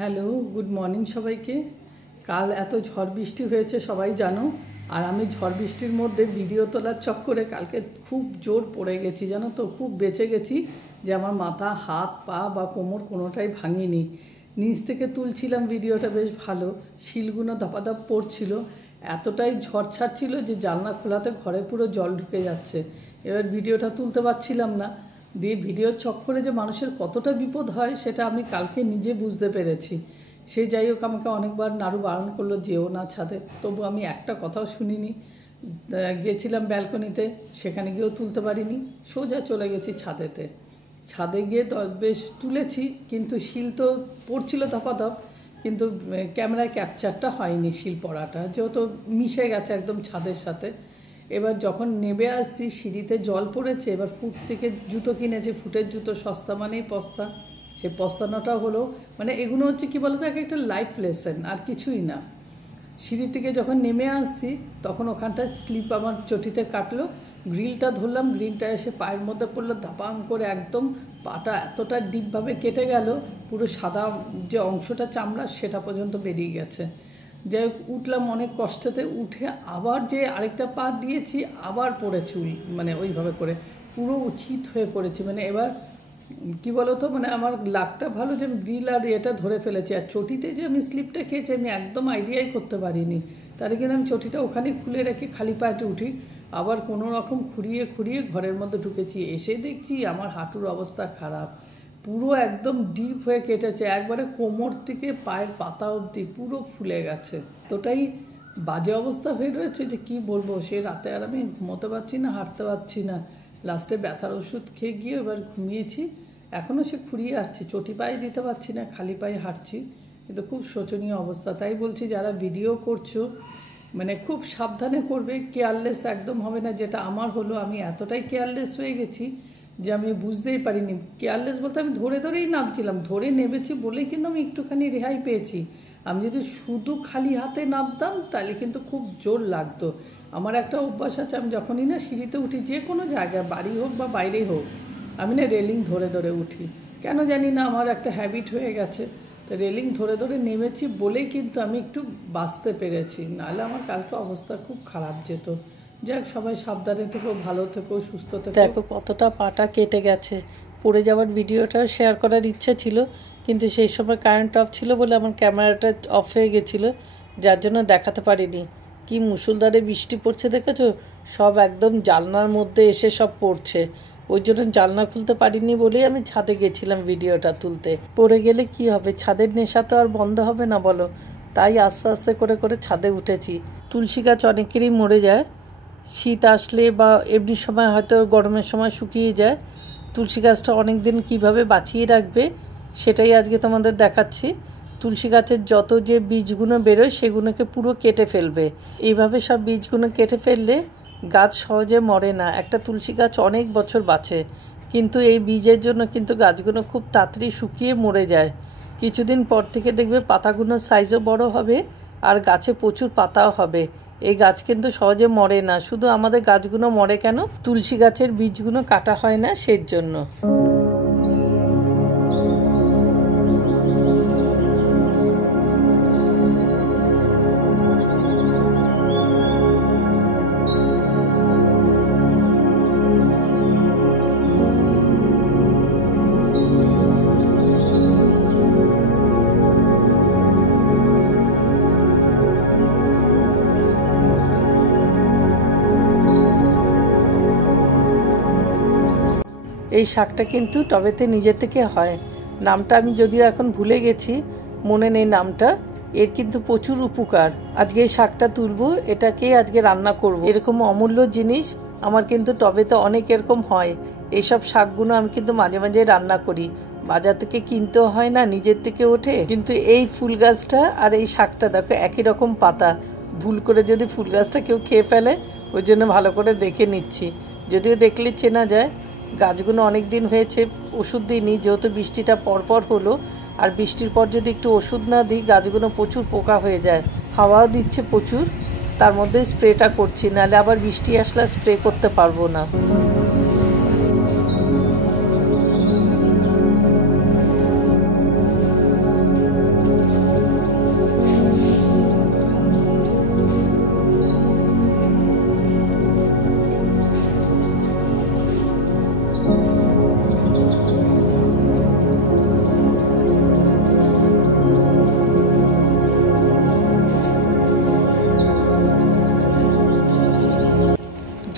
Hello, good morning সবাইকে। কাল এত ঝড় বৃষ্টি হয়েছে সবাই জানো, আর আমি ঝড় বৃষ্টির মধ্যে ভিডিও তোলার চক্করে কালকে খুব জোর পড়ে গেছি জানো তো, খুব বেঁচে গেছি যে আমার মাথা, হাত, পা বা কোমর কোনোটাই ভাঙিনি। নিচ থেকে তুলছিলাম ভিডিওটা, বেশ ভালো, শিলগুলো ধপাধপ পড়ছিল, এতটাই ঝড় ছাড়ছিল যে জানলা খোলাতে ঘরে পুরো জল ঢুকে যাচ্ছে। এবার ভিডিওটা তুলতে পারছিলাম না, দিয়ে ভিডিওর চক্করে যে মানুষের কতটা বিপদ হয় সেটা আমি কালকে নিজে বুঝতে পেরেছি। সেই যাই হোক, আমাকে অনেকবার নাড়ু বারণ করলো যেও না ছাদে, তবু আমি একটা কথাও শুনিনি। গিয়েছিলাম ব্যালকনিতে, সেখানে গিয়েও তুলতে পারিনি, সোজা চলে গেছি ছাদেতে। ছাদে গিয়ে বেশ তুলেছি, কিন্তু শিল তো পড়ছিল ধপাধপ, কিন্তু ক্যামেরায় ক্যাপচারটা হয়নি শিল পড়াটা, যেহেতু মিশে গেছে একদম ছাদের সাথে। এবার যখন নেমে আসছি সিঁড়িতে জল পড়েছে, এবার ফুট থেকে জুতো কিনেছি, ফুটের জুতো সস্তা মানেই পস্তা, সেই পস্তানোটাও হলো, মানে এগুলো হচ্ছে কি বলতো, একটা লাইফ লেসন, আর কিছুই না। সিঁড়ি থেকে যখন নেমে আসছি তখন ওখানটায় স্লিপ আমার চটিতে কাটলো, গ্রিলটা ধরলাম, গ্রিলটা এসে পায়ের মধ্যে পড়লো, ধাপাং করে একদম পাটা এতটা ডিপভাবে কেটে গেল, পুরো সাদা যে অংশটা চামড়া সেটা পর্যন্ত বেরিয়ে গেছে। যাই হোক, উঠলাম অনেক কষ্টতে, উঠে আবার যে আরেকটা পা দিয়েছি আবার পড়েছি, মানে ওইভাবে করে পুরো উচিত হয়ে পড়েছি। মানে এবার কি বলতো, মানে আমার লাকটা ভালো যে আমি গ্রিল আর এটা ধরে ফেলেছি, আর চটিতে যে আমি স্লিপটা খেয়েছি আমি একদম আইডিয়াই করতে পারিনি। তার কিন্তু আমি চটিটা ওখানে খুলে রেখে খালি পায়েতে উঠি, আবার কোনো রকম খুঁড়িয়ে খুঁড়িয়ে ঘরের মধ্যে ঢুকেছি, এসে দেখছি আমার হাঁটুর অবস্থা খারাপ, পুরো একদম ডিপ হয়ে কেটেছে, একবারে কোমর থেকে পায়ের পাতা অবধি পুরো ফুলে গেছে। এতটাই বাজে অবস্থা হয়ে রয়েছে যে কি বলবো। সে রাতে আর আমি ঘুমোতে পারছি না, হাঁটতে পারছি না, লাস্টে ব্যথার ওষুধ খেয়ে গিয়ে এবার ঘুমিয়েছি। এখনও সে খুঁড়িয়ে আসছি, চটি পায়ে দিতে পারছি না, খালি পায়ে হাঁটছি, কিন্তু খুব শোচনীয় অবস্থা। তাই বলছি যারা ভিডিও করছো মানে খুব সাবধানে করবে, কেয়ারলেস একদম হবে না, যেটা আমার হলো। আমি এতটাই কেয়ারলেস হয়ে গেছি যে আমি বুঝতেই পারিনি। কেয়ারলেস বলতে আমি ধরে ধরেই নামছিলাম, ধরে নেমেছি বলেই কিন্তু আমি একটুখানি রেহাই পেয়েছি। আমি যদি শুধু খালি হাতে নামতাম তাহলে কিন্তু খুব জোর লাগতো। আমার একটা অভ্যাস আছে, আমি যখনই না সিঁড়িতে উঠি, যে কোনো জায়গায়, বাড়ি হোক বা বাইরেই হোক, আমি না রেলিং ধরে ধরে উঠি, কেন জানি না আমার একটা হ্যাবিট হয়ে গেছে। তো রেলিং ধরে ধরে নেমেছি বলেই কিন্তু আমি একটু বাঁচতে পেরেছি, নাহলে আমার কালকে অবস্থা খুব খারাপ যেত। যাক, সবাই সাবধানে থেকো, ভালো থেকো, সুস্থ থেকো। দেখো কতটা পাটা কেটে গেছে। পড়ে যাওয়ার ভিডিওটা শেয়ার করার ইচ্ছা ছিল, কিন্তু সেই সময় কারেন্ট অফ ছিল বলে আমার ক্যামেরাটা অফ হয়ে গেছিলো, যার জন্য দেখাতে পারিনি। কি মুষলধারে বৃষ্টি পড়ছে দেখেছো, সব একদম জানলার মধ্যে এসে সব পড়ছে, ওই জন্য জানলা খুলতে পারিনি বলেই আমি ছাদে গেছিলাম ভিডিওটা তুলতে। পড়ে গেলে কি হবে, ছাদের নেশা তো আর বন্ধ হবে না বলো। তাই আস্তে আস্তে করে করে ছাদে উঠেছি। তুলসী গাছ অনেকেরই মরে যায়, শীত আসলে বা এমনি সময় হয়তো গরমের সময় শুকিয়ে যায়। তুলসী গাছটা অনেক দিন কীভাবে বাঁচিয়ে রাখবে সেটাই আজকে তোমাদের দেখাচ্ছি। তুলসী গাছের যত যে বীজগুলো বেরোয় সেগুলোকে পুরো কেটে ফেলবে। এইভাবে সব বীজগুলো কেটে ফেললে গাছ সহজে মরে না, একটা তুলসী গাছ অনেক বছর বাঁচে। কিন্তু এই বীজের জন্য কিন্তু গাছগুলো খুব তাড়াতাড়ি শুকিয়ে মরে যায়। কিছুদিন পর থেকে দেখবে পাতাগুলোর সাইজও বড় হবে আর গাছে প্রচুর পাতাও হবে। এই গাছ কিন্তু সহজে মরে না। শুধু আমাদের গাছগুলো মরে কেন, তুলসী গাছের বীজগুলো কাটা হয় না সেই জন্য। এই শাকটা কিন্তু টবেতে নিজে থেকে হয়, নামটা আমি যদিও এখন ভুলে গেছি, মনে নেই নামটা। এর কিন্তু প্রচুর উপকার। আজকে এই শাকটা তুলবো, এটাকে আজকে রান্না করব। এরকম অমূল্য জিনিস আমার কিন্তু টবেতে অনেক এরকম হয়। এইসব শাকগুলো আমি কিন্তু মাঝে মাঝে রান্না করি, বাজার থেকে কিনতেও হয় না, নিজের থেকে ওঠে। কিন্তু এই ফুল গাছটা আর এই শাকটা দেখো একই রকম পাতা, ভুল করে যদি ফুল গাছটা কেউ খেয়ে ফেলে, ওই জন্য ভালো করে দেখে নিচ্ছি। যদিও দেখলে চেনা যায়। গাছগুলো অনেক দিন হয়েছে ওষুধ দিইনি, যেহেতু বৃষ্টিটা পরপর হলো, আর বৃষ্টির পর যদি একটু ওষুধ না দিই গাছগুলো প্রচুর পোকা হয়ে যায়। হাওয়াও দিচ্ছে প্রচুর, তার মধ্যে স্প্রেটা করছি, নাহলে আবার বৃষ্টি আসলে স্প্রে করতে পারবো না।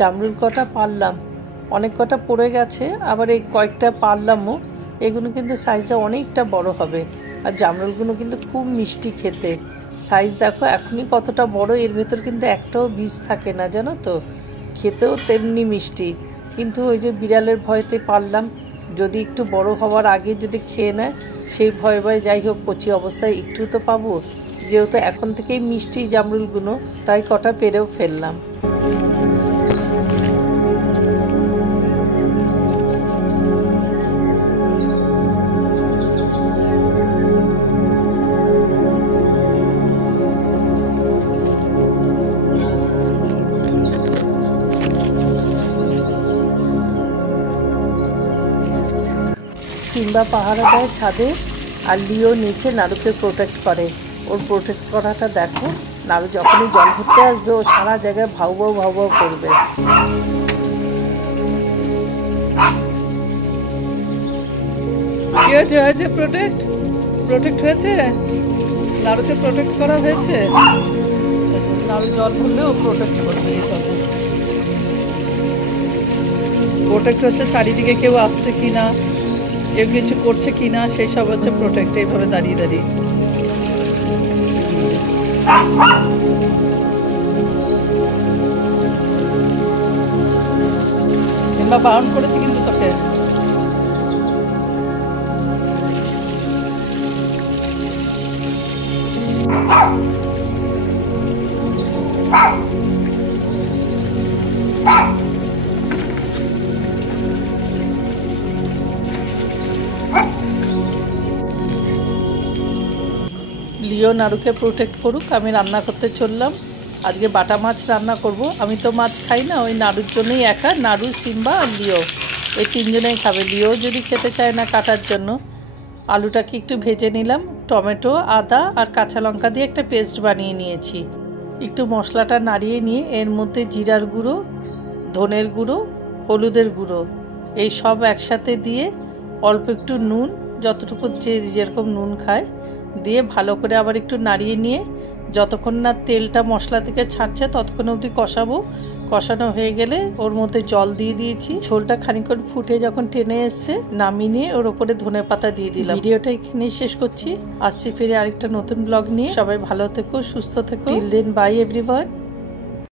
জামরুল কটা পারলাম, অনেক কটা পড়ে গেছে, আবার এই কয়েকটা পারলামও। এগুলো কিন্তু সাইজে অনেকটা বড় হবে। আর জামরুলগুলো কিন্তু খুব মিষ্টি খেতে। সাইজ দেখো এখনই কতটা বড়, এর ভেতর কিন্তু একটাও বীজ থাকে না, জানো তো। খেতেও তেমনি মিষ্টি, কিন্তু ওই যে বিড়ালের ভয়তে পারলাম, যদি একটু বড় হওয়ার আগে যদি খেয়ে নেয় সেই ভয়ে ভয়ে, যাই হোক কচি অবস্থায় একটু তো পাবো, যেহেতু এখন থেকেই মিষ্টি জামরুলগুলো, তাই কটা পেরেও ফেললাম। সিম্বা পাহারা দেয় ছাদে, আর লিও নিচে নাড়ুকে প্রোটেক্ট করে। ওর প্রোটেক্ট করাটা দেখো, নাড়ু যখনই জল ভরতে আসবে ও সারা জায়গায় ভাউ ভাউ ভাউ ভাউ করবে। কি হয়েছে? প্রোটেক্ট হয়েছে, নাড়ুকে প্রোটেক্ট করা হয়েছে। নাড়ু জল ভরলে ও প্রোটেক্ট করবে। প্রোটেক্ট হচ্ছে চারিদিকে কেউ আসছে কিনা, কেউ কিছু করছে কিনা, সেই সব হচ্ছে প্রোটেক্ট। এইভাবে দাঁড়িয়ে দাঁড়িয়ে সিম্বা বারণ করেছি কিন্তু তোকে। লিও নাড়ুকে প্রোটেক্ট করুক, আমি রান্না করতে চললাম। আজকে বাটা মাছ রান্না করব। আমি তো মাছ খাই না, ওই নাড়ুর জন্যই একা, নাড়ু, সিম্বা আর লিও, এই তিনজনেই খাবে। লিও যদি খেতে চায় না কাটার জন্য। আলুটাকে একটু ভেজে নিলাম, টমেটো, আদা আর কাঁচা লঙ্কা দিয়ে একটা পেস্ট বানিয়ে নিয়েছি। একটু মশলাটা নাড়িয়ে নিয়ে এর মধ্যে জিরার গুঁড়ো, ধনের গুঁড়ো, হলুদের গুঁড়ো, এই সব একসাথে দিয়ে অল্প একটু নুন, যতটুকু যে যেরকম নুন খায়, দিয়ে ভালো করে আবার একটু নাড়িয়ে নিয়ে যতক্ষণ না তেলটা মশলা থেকে ছাড়ছে ততক্ষণ অবধি কষাবো। কষানো হয়ে গেলে ওর মধ্যে জল দিয়ে দিয়েছি। ঝোলটা খানিকক্ষণ ফুটে যখন টেনে এসছে, নামিয়ে নিয়ে ওর ওপরে ধনেপাতা দিয়ে দিলাম। ভিডিওটা এখানেই শেষ করছি। আসছি ফিরে আরেকটা নতুন ব্লগ নিয়ে। সবাই ভালো থেকো, সুস্থ থেকো। Till then, bye everyone.